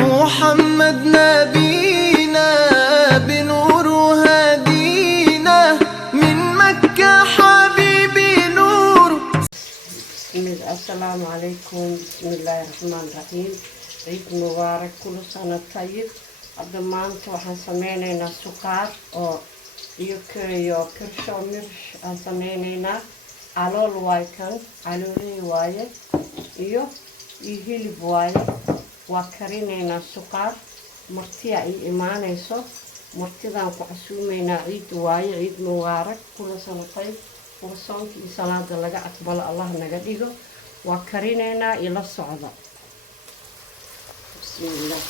محمد نبينا بنور هدينا من مكة حبيبي نور. السلام عليكم. بسم الله الرحمن الرحيم. عيد مبارك، كل سنة طيب. هذا maanta waxaan sameynaynaa suqaar oo iyo kirsho mirsh aan sameynaynaa. Calool waay kan, calooley waaye iyo hilib waaye. waa karinaynaa suqaar. martiya ay imaanayso, martidan ku casuumaynaa. ciid waaye, ciid mubaarak, kula sano qayb, kula soonkii salaada laga aqbalo allah naga dhigo. waa karinaynaa ila socda. bismillah.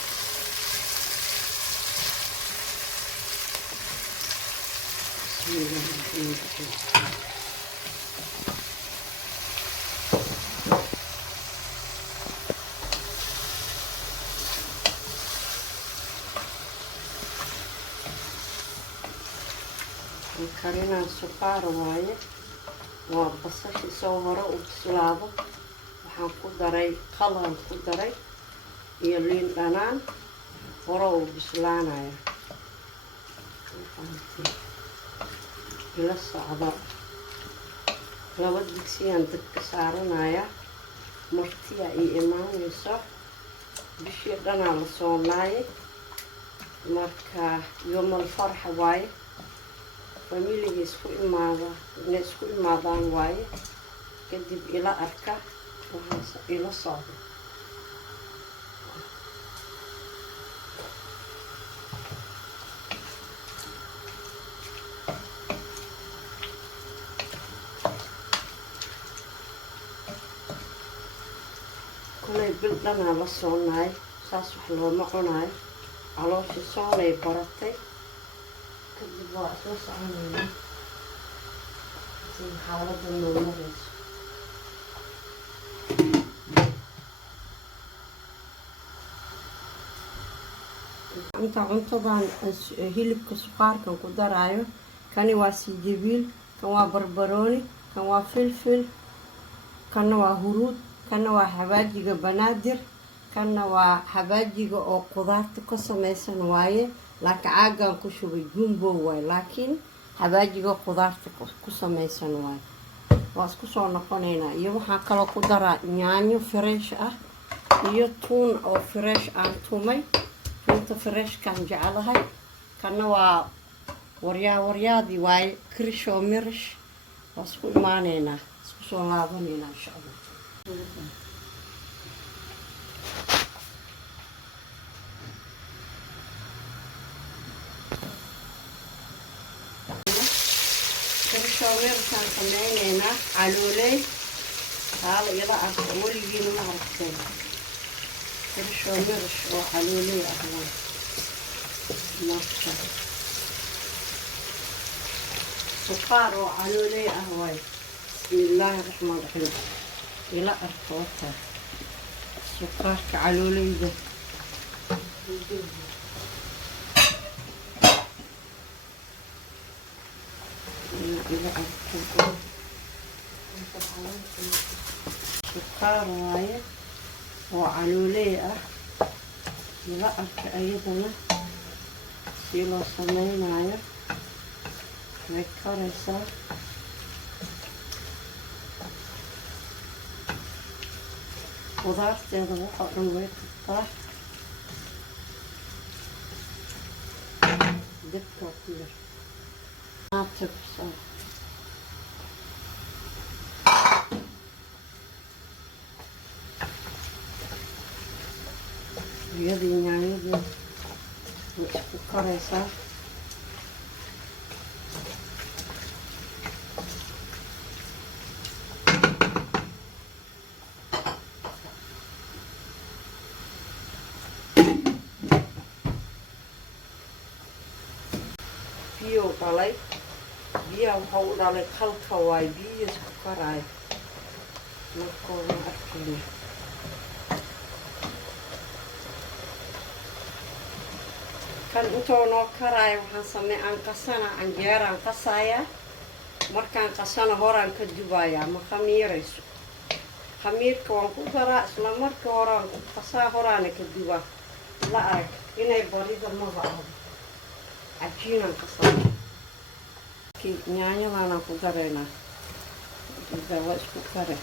karina suqaar waaye. waa basasha soo hore u bislaado. waxaan ku daray qalaan ku daray iyo liin dhanaan hore u bislaanaya. ila socda. laba digsiyaan dabka saaranaya. martiya ay imaanayso. bishii dhanaa la soonaayay. marka yoomal farxa waaye. familiga isku imaadaan waaye. kadib ila arka waxaan ila socda. kulay bil dhanaa la soonaay. saas wax looma cunaayo. calooshii soonay baratay. kadib waa isla soconaynaa si xaaladda noo marayso. inta cuntadan hilibka suqaarkan ku daraayo. kani waa sijibiil, kan waa barbarooni, kan waa filfil, kanna waa huruud, kanna waa xabaajiga banaadir, kanna waa xabaajiga oo qudaarta ka samaysan waaye. laakiin caagaan ku shubay jumbo waaye, laakiin xabaajiga qudaarta ku samaysan waaye. waa isku soo noqonaynaa. iyo waxaan kaloo ku daraa yaanyo fresh ah iyo tuun oo fresh aan tumay. tuunta freshkaan jecelahay. kanna waa waryaadii waaye, kirsho mirish. waa isku imaanaynaa, isku soo laabanaynaa insha allah. kirsho mirishkaan sameynaynaa. calooley taala ila arka, weligiina ma aragteen. kirsho mirish oo calooley ah waa marka suqaar oo calooley ah waaye. bismillaahi raxmaan raxiim. ila arka wata suqaarka calooleyda. suqaar waaye oo calooley ah. ila arka ayadana si loo sameynayo. way karaysaa. qudaarteeda waxa dhan way kartaa. dabka ku yar iyadii yaanyadii way isku karaysaa. biyo dhalay. biyaha waxa u dhalay qalka waaye. biyo isku karaayo. markooda arkayna kan intoo noo karaayo. aan qasana canjeeraan qasayaa. markaan qasana horaan ka dubayaa. ma khamiirayso. khamiirka waan ku daraa isla markii horaan qasaa horaana ka dubaa. لا inay borida maba ahdo cajiinaan ka samey nyaanyadaanaan ku daraynaa waa isku kare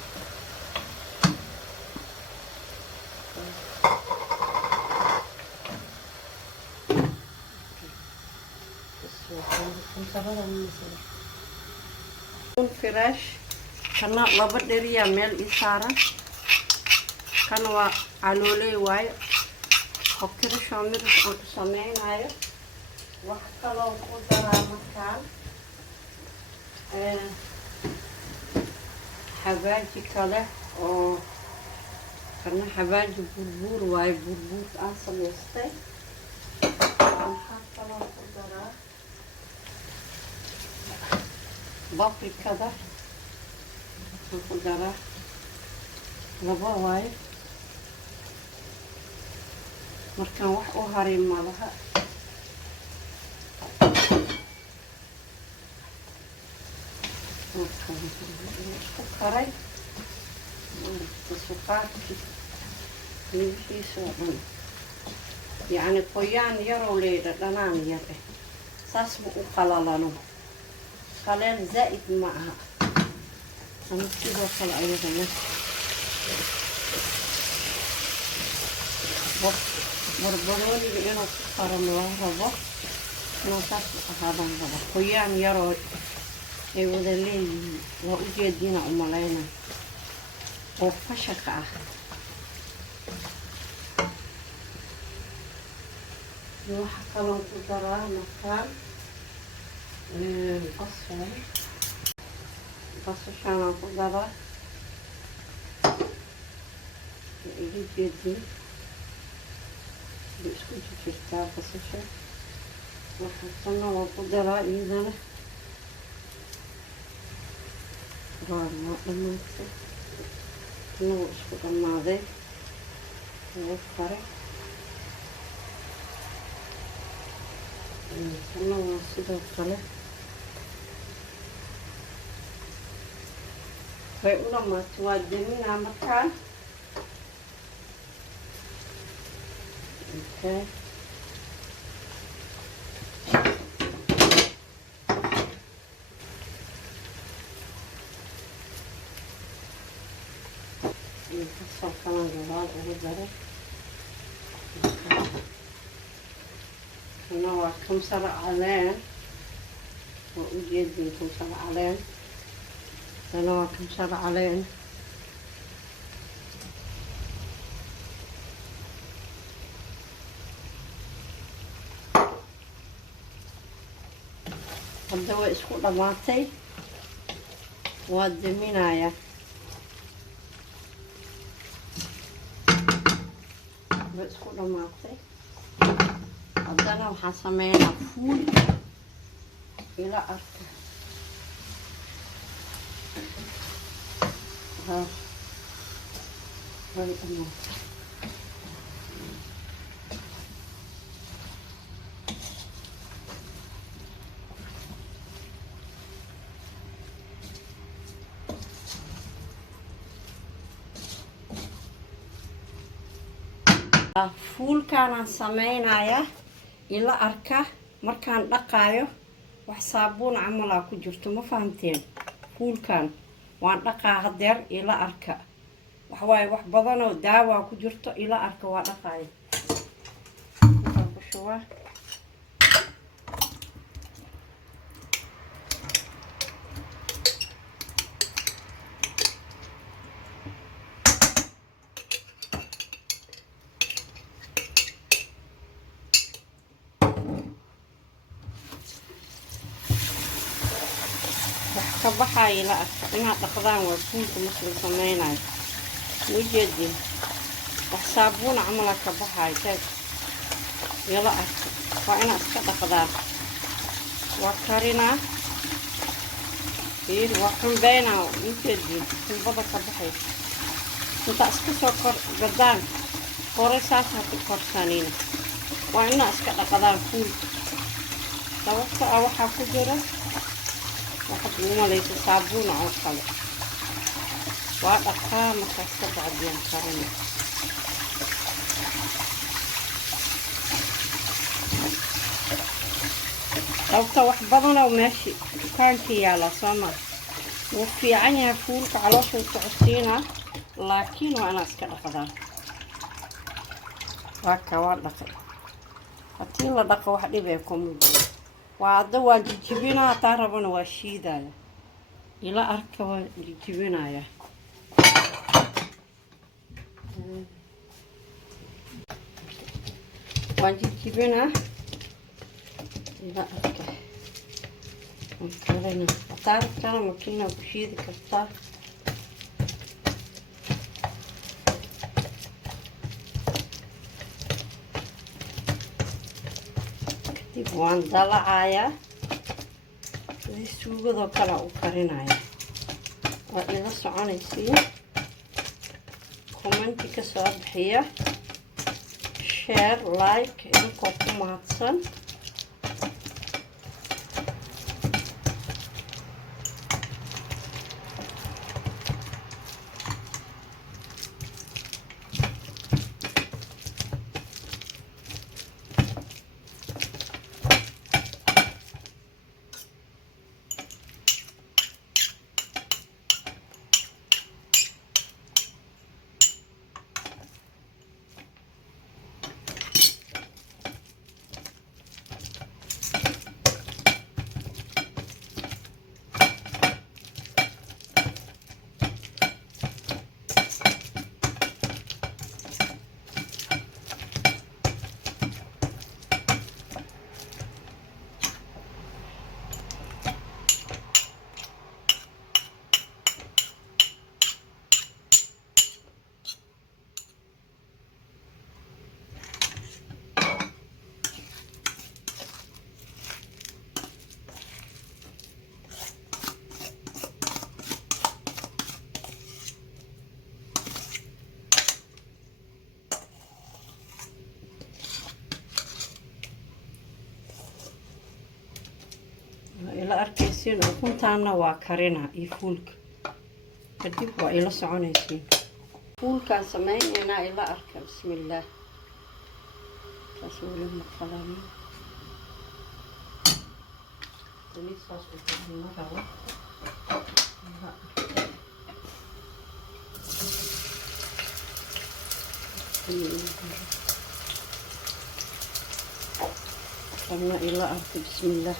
firaash kana laba dheriya meel ii saaran kana waa calooley waayo hobtirasho midas aan ku sameynayo wax kaloo ku daraa markaan xabaaji kale oo kana xabaaji burbuur waayo burbuurka aan samaystay waxaa kaloo ku daraa babrikada waxaan ku daraa laba waayo markaan wax u haray malaha isku karay suqaarkii hilibkiisa oo dhan yacni qoyaan yaroo leedha dhanaan yar eh saas ma u qalalano qaleel zaa'id ma aha ama sidoo kale ayadana barbarooniga inuu ku qaran loo rabo inuu saas u ahaadaan rabo qoyaan yaroo ay wada leeyihiin waa ujeediina umalayna oo fashaka ah waxa kaloo ku daraa markaan basashaanaan ku daraa iga jeedin bay isku jirtaa basasha waxaa kana waa ku daraa iyadana waa dhamaatay inuu isku dhammaaday ugu kare kana waa sidoo kale way u dhamaatay waa deminaa markaan okay kasoo kalan gabaad ugu daray kana waa kamsar caleen waa ujeedin kamsar caleen kana waa kamsar caleen hadda way isku dhamaatay waa deminaya isku dhamaatay haddana waxaan sameynaa fuul ila arka way dhamaatay fuulkaanaan sameynaya ila arka markaan dhaqaayo wax saabuun camalaa ku jirto ma fahanteen fuulkaan waan dhaqaa hadeer ila arka waxawaaye wax badanoo daawaa ku jirto ila arka waa dhaqaayo waxaan ku shubaa kabaxay la arka inaad dhaqdaan waa fuulka markii la sameynayo ujeedin wax saabuun camal ka baxay taag yala arka waa inaad iska dhaqdaan waa karinaa waa xumbeynaa ujeedin xunbada ka baxay inta iska soo kor gadaan hore saasa ku korsanina waa inaad iska dhaqdaan fuulka sababta ah waxaa ku jira waxaad ugu malaysa saabuun oo kale waa dhaqaa markaas ka bacdiyaan karina sababta wax badan oo meeshii dukaankii yaala sooma wuu fiican yahay fuulka caloosha u socodsiina laakiin waa inaa iska dhaqdaa waa dhaqay haddii la dhaqo wax dhib ee kuma jiro waa hadda waa jijibinaa hataa rabana waa shiidaya ila arka waa jijibinaya waan jijibinaa ila arka kalena hataa rabtana makiina ku shiidi kartaa kadib waan dalacayaa sidii suugadoo kale u karinaya waa ila soconaysiin commenti ka soo bixiya share like idinkoo ku mahadsan ila arkaysiin ukuntaana waa karina iyo fuulka kadib waa ila soconaysiin fuulkaan samaynaynaa ila arka bismillaah taas weli maqalamin taniisaas u tahay أنا إلى أرض بسم الله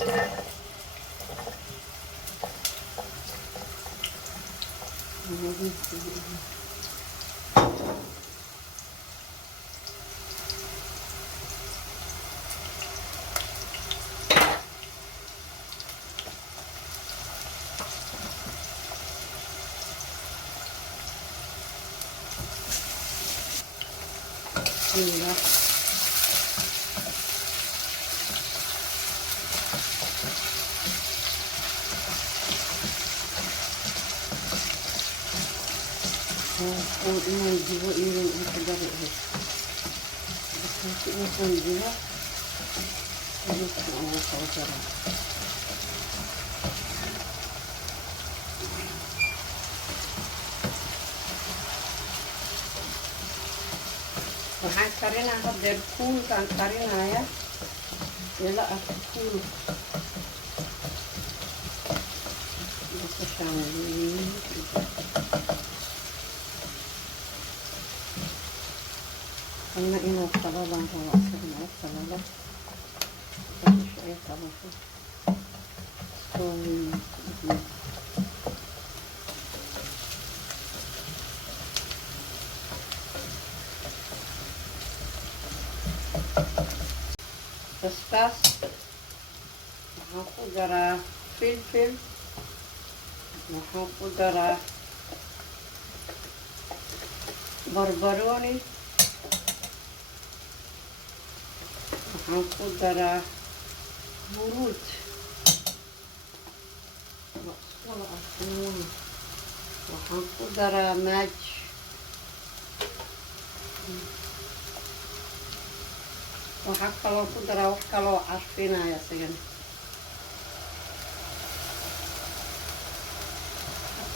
بسم الله وإنه يجيبوا إيرين الحجر إيه بس هسه يجيبوا ويسمعوا وصوتها waxaan karinaa hadda fuulkaan karinaya ila arka fuul basashaan أنا إنا الطلبة هو أحسن من الطلبة بس أي طلبة بس وحنقدر فلفل وحنقدر بربروني وحنقدر ورود وحنقدر ماج وحكا لو قدرة وحكا لو عارفينها يا سيدي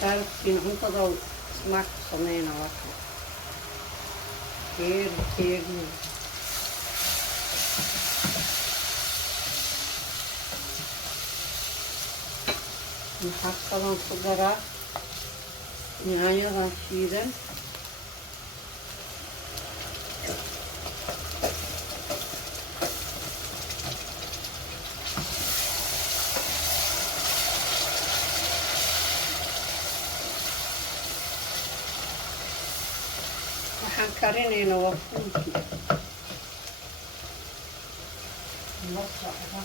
تعرفين انتظروا اسمعك صنينا وكا كتير كتير waxaa kaloon ku daraa yaanyadan shiidan waxaan karinayna waa fuulkii la socda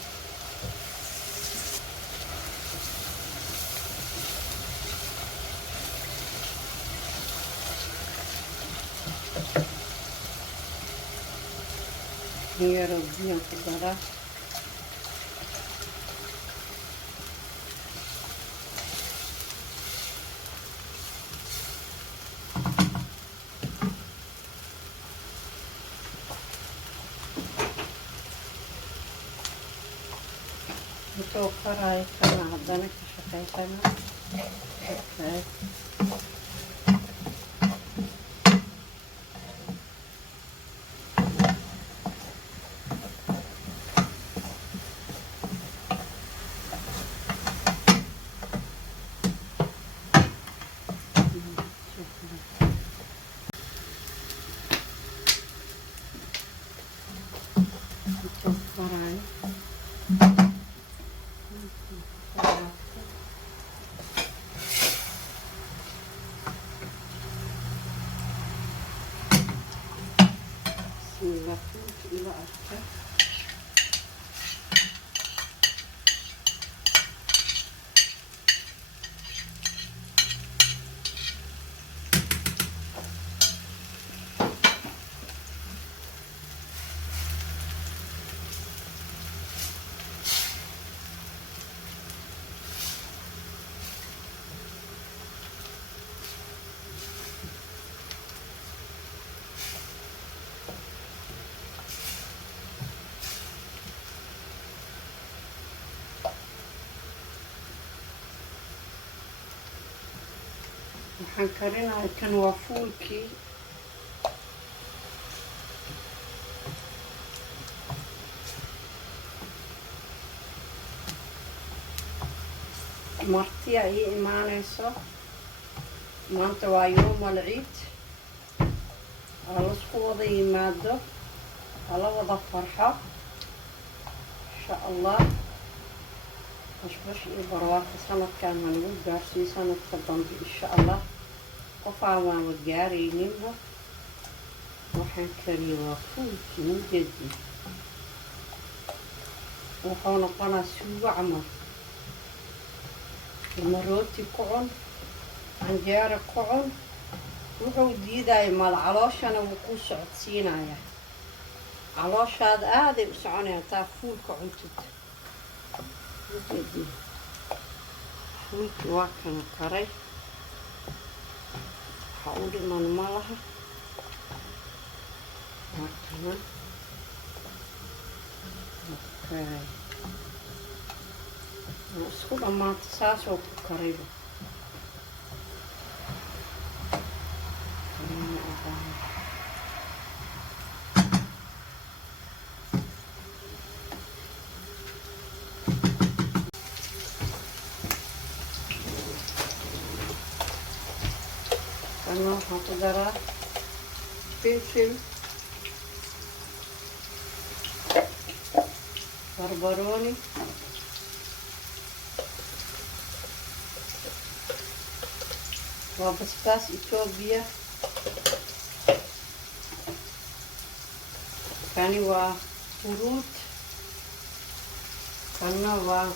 yaroo biyan ku daraa intuu karaayo kana haddana ka shaqaysana okay. إلى أركب waxaan karinayaa kan waa fuulkii martiya ii imaanayso maanta waa yoomal ciid waa laisku wada yimaado waa la wada farxo insha allah bashbash iyo barwaaqo sanadkan ha nagu gaarsiiyo sanadka dambe insha allah qofaan waanla gaarayninba waxaan kariya waa fuulkii mujadi wuxuu noqonaa suugo camal ilma rooti ku cun canjeera ku cun wuxuu diidaya mal calooshana wuu ku socodsiinayaa calooshaada aaday u soconaya taa fuulka cuntid fuulkii waa kana karay waxa u dhiman ma laha waa kana okay isku dhammaanta saasoo ku karayba kana waxaan ku daraa filfil barbarooni waa basbaas Itoobiya kani waa huruud kana waa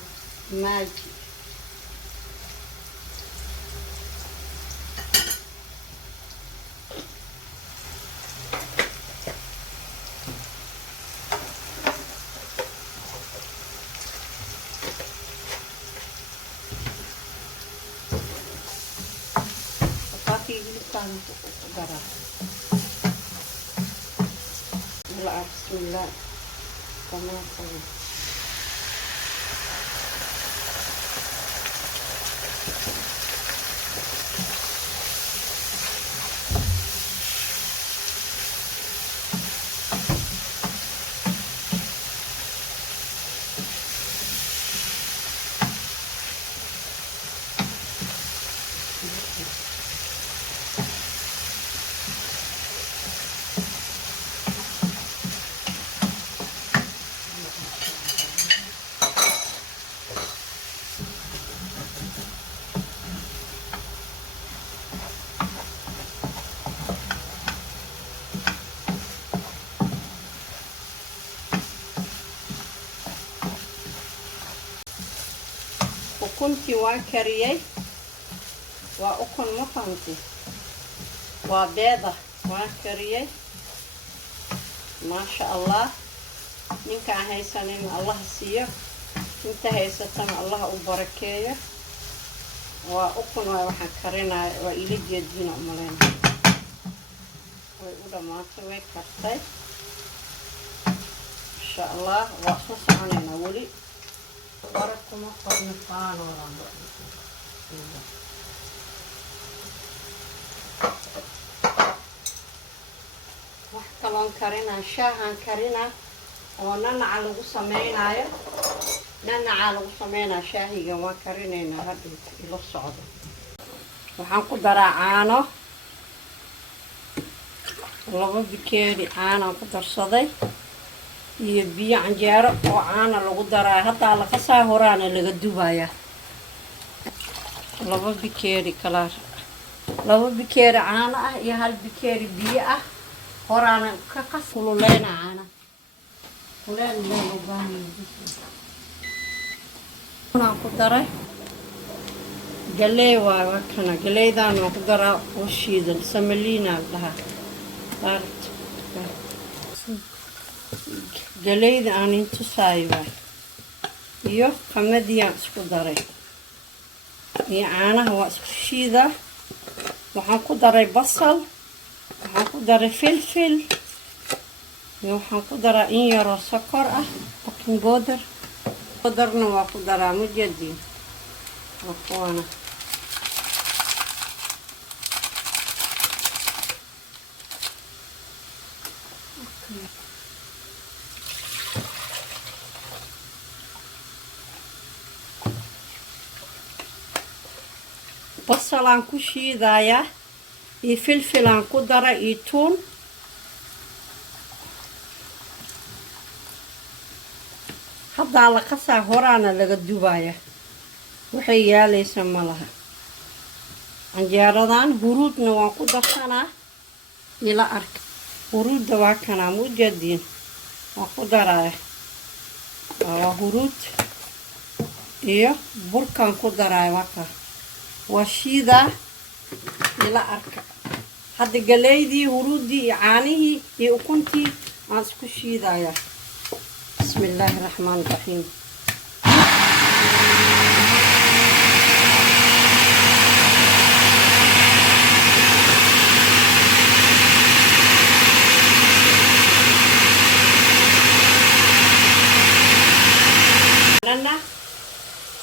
maaji بسم الله طماطم ukuntii waan kariyey waa ukun ma fahamtay waa beeda waan kariyey maasha allah ninkaan haysanin allah siiyo inta haysatana allah u barakeeyo waa ukun waxaan karinayo waa ila jeedina umaleyn way u dhamaatay way kartay insha allah waa soo soconaynaa weli barakuma qorna faanoodan wax kaloon karinaa shaahaan karinaa oo nanaca lagu samaynayo shaahiga waan karinaynaa hadda ila socdo waxaan ku daraa caano 2 bikeeri caanaan ku darsaday iyo biyo canjeero oo caana lagu daraa hataa la qasaa horaana laga dubaya 2 bikeeri kala 2 bikeeri caano ah iyo 1 bikeeri biyo ah horaana ka qasululeena caana kuleen loo baahan yahay ku daray galey waa kana galeydan oo ku daraa oo shiidan samaliina dhaha galeyda aan intu saayay iyo qamadiyan isku daray iyo caanaha waa isku shiida waxaan ku daray basal waxaan ku daray filfil iyo waxaan ku daraa in yar oo sokor ah baking powderna waa ku daraa mujadin وأخوانا بصلان كوشي دايا يفلفلان كدرة يتون حتى على قصة هورانا لغدوبايا waxay yaalaysa malaha anjeeradan huruudna waan ku darsanaa ila ark huruudda waa kana mujadin waan ku daraa waa huruud iyo burkan ku daraa waa shiida ila arka hadda galeydii huruudii iyo caanihii iyo ukuntii aan isku shiidaya bismillaahir rahmaanir rahiim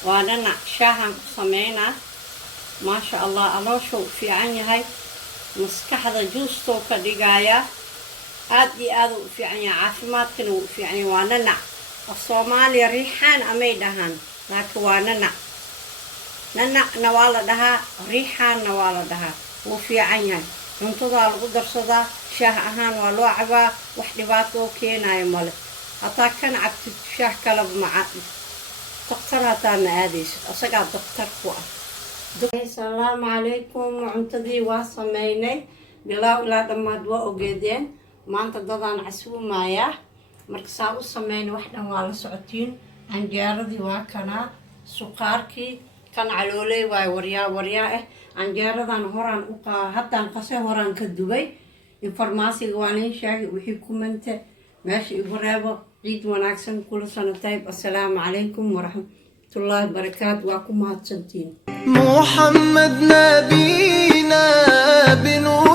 وانا شاهن سمينا ما شاء الله الله شو في عني هاي مسكحة جوستو كدقايا آدي آدو في عني عافمات كنو في عني وانا الصومالي ريحان أميدهان لكن وانا نوالا دها ريحان نوالا دها وفي عني انتظر القدر صدا شاه أهان والوعبا وحدباتو كينا يمالي أتا كان عبت شاه كلب معاتي دكتور هتانا آديش أسقى دكتور قوة السلام عليكم وعنتدي واسميني بلا أولاد ما دوا أوجدين ما أنت ضدان عسو مايا مركزاو سمين واحدة وعلى سعتين عن جاردي واكنا سقاركي كان علولي وريا عن جاردان هوران أقا حتى انقصي هوران كدوبي إنفرماسي قوانين شاكي وحيكم أنت ماشي إبرابو عيد وناكسن كل سنة طيب السلام عليكم ورحمة الله وبركاته وأكم هاتسنتين محمد نبينا بنور